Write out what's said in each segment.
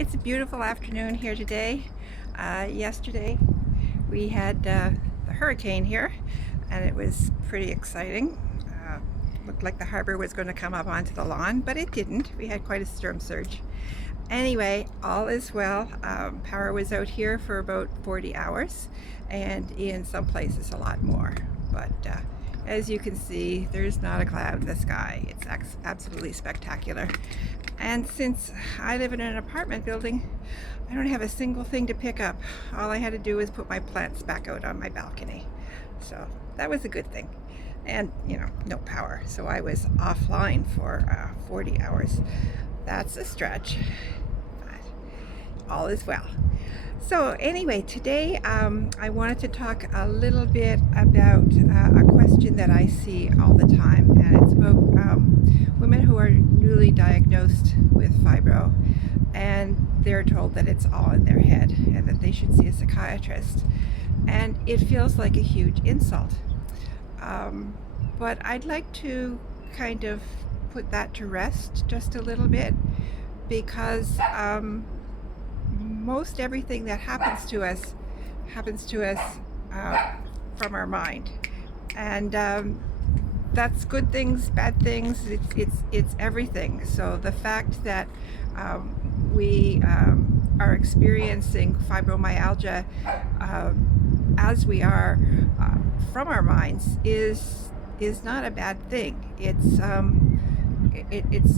It's a beautiful afternoon here today. Yesterday we had the hurricane here, and it was pretty exciting. Looked like the harbor was going to come up onto the lawn, but it didn't. We had quite a storm surge. Anyway, all is well. Power was out here for about 40 hours, and in some places a lot more. But as you can see, there's not a cloud in the sky. It's absolutely spectacular. And since I live in an apartment building, I don't have a single thing to pick up. All I had to do was put my plants back out on my balcony. So that was a good thing. And, no power. So I was offline for 40 hours. That's a stretch, but all is well. So anyway, today I wanted to talk a little bit about a question that I see all the time, and it's about women who are newly diagnosed with fibro, and they're told that it's all in their head and that they should see a psychiatrist. And it feels like a huge insult. But I'd like to kind of put that to rest just a little bit, because most everything that happens to us from our mind, and that's good things, bad things. It's everything. So the fact that we are experiencing fibromyalgia as we are from our minds is not a bad thing. It's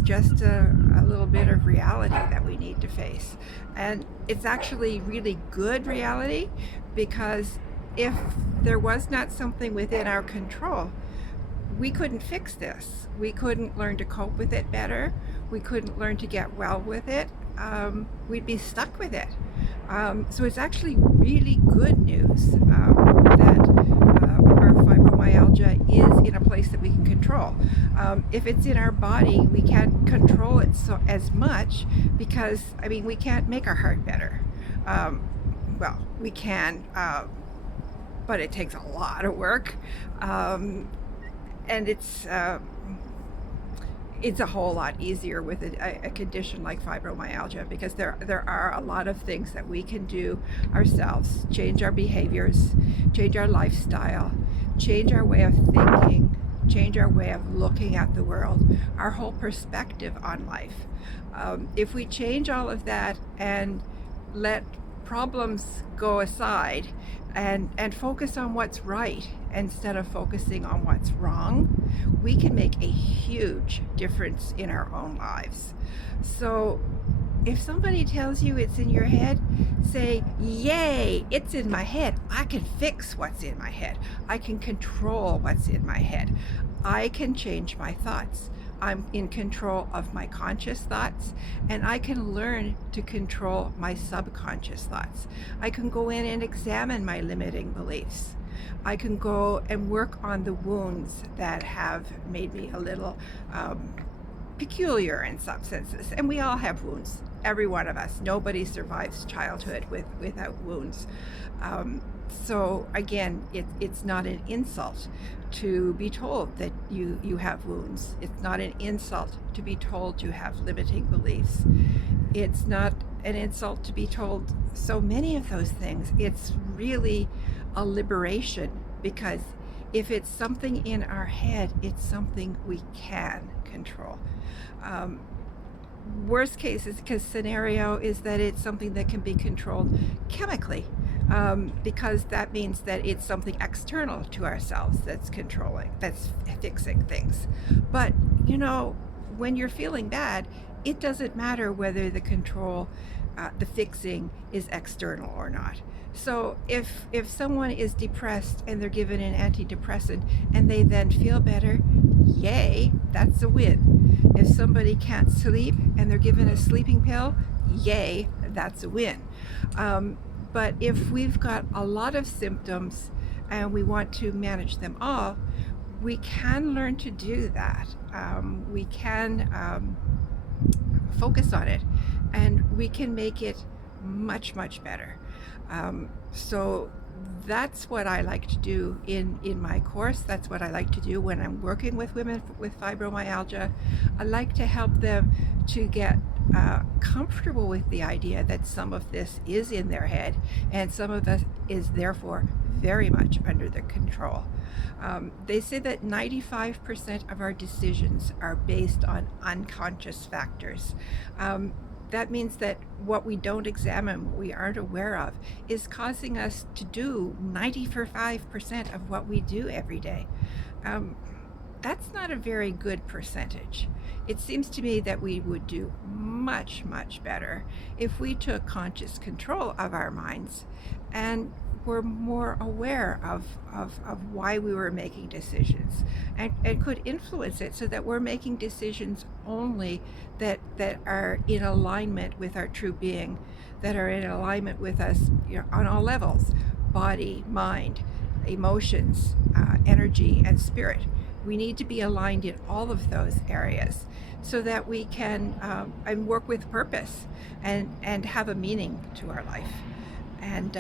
just a little bit of reality that we need to face. And it's actually really good reality, because if there was not something within our control, we couldn't fix this. We couldn't learn to cope with it better. We couldn't learn to get well with it. We'd be stuck with it. So it's actually really good news that our fibromyalgia is in a place that we can control. If it's in our body, we can't control it as much, because we can't make our heart better. Well, we can, but it takes a lot of work, and it's a whole lot easier with a condition like fibromyalgia, because there are a lot of things that we can do ourselves. Change our behaviors, change our lifestyle, change our way of thinking, change our way of looking at the world, our whole perspective on life. If we change all of that and let problems go aside and focus on what's right instead of focusing on what's wrong, we can make a huge difference in our own lives. So if somebody tells you it's in your head, say, yay, it's in my head. I can fix what's in my head. I can control what's in my head. I can change my thoughts. I'm in control of my conscious thoughts, and I can learn to control my subconscious thoughts. I can go in and examine my limiting beliefs. I can go and work on the wounds that have made me a little peculiar in some senses. And we all have wounds, every one of us. Nobody survives childhood without wounds. So again, it's not an insult to be told that you have wounds. It's not an insult to be told you have limiting beliefs. It's not an insult to be told so many of those things. It's really a liberation, because if it's something in our head, it's something we can control. Worst case scenario is that it's something that can be controlled chemically, because that means that it's something external to ourselves that's fixing things. But when you're feeling bad, it doesn't matter whether the control, the fixing is external or not. So if someone is depressed and they're given an antidepressant and they then feel better, yay, that's a win. If somebody can't sleep and they're given a sleeping pill, yay, that's a win. But if we've got a lot of symptoms and we want to manage them all, we can learn to do that. We can focus on it, and we can make it much, much better. So that's what I like to do in my course. That's what I like to do when I'm working with women with fibromyalgia. I like to help them to get comfortable with the idea that some of this is in their head and some of it is therefore very much under their control. They say that 95% of our decisions are based on unconscious factors. That means that what we don't examine, what we aren't aware of, is causing us to do 95% of what we do every day. That's not a very good percentage. It seems to me that we would do much, much better if we took conscious control of our minds and were more aware of why we were making decisions and could influence it so that we're making decisions only that are in alignment with our true being, that are in alignment with us, on all levels: body, mind, emotions, energy, and spirit. We need to be aligned in all of those areas so that we can and work with purpose and have a meaning to our life. And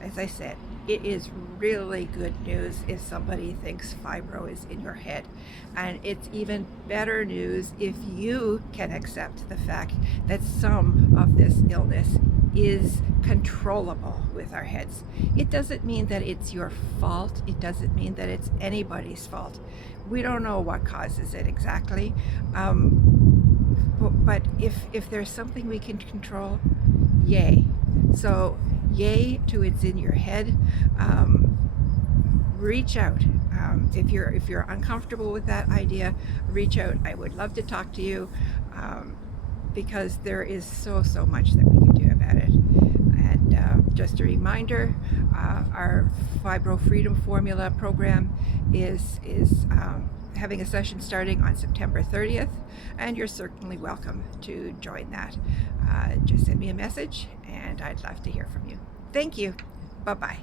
as I said, it is really good news if somebody thinks fibro is in your head. And it's even better news if you can accept the fact that some of this illness is controllable with our heads. It doesn't mean that it's your fault. It doesn't mean that it's anybody's fault. We don't know what causes it exactly. But if there's something we can control, yay. So yay to it's in your head. Reach out. If you're uncomfortable with that idea, reach out. I would love to talk to you because there is so much that we can do about it. And just a reminder, our Fibro Freedom Formula program is having a session starting on September 30th, and you're certainly welcome to join that. Just send me a message and I'd love to hear from you. Thank you. Bye-bye.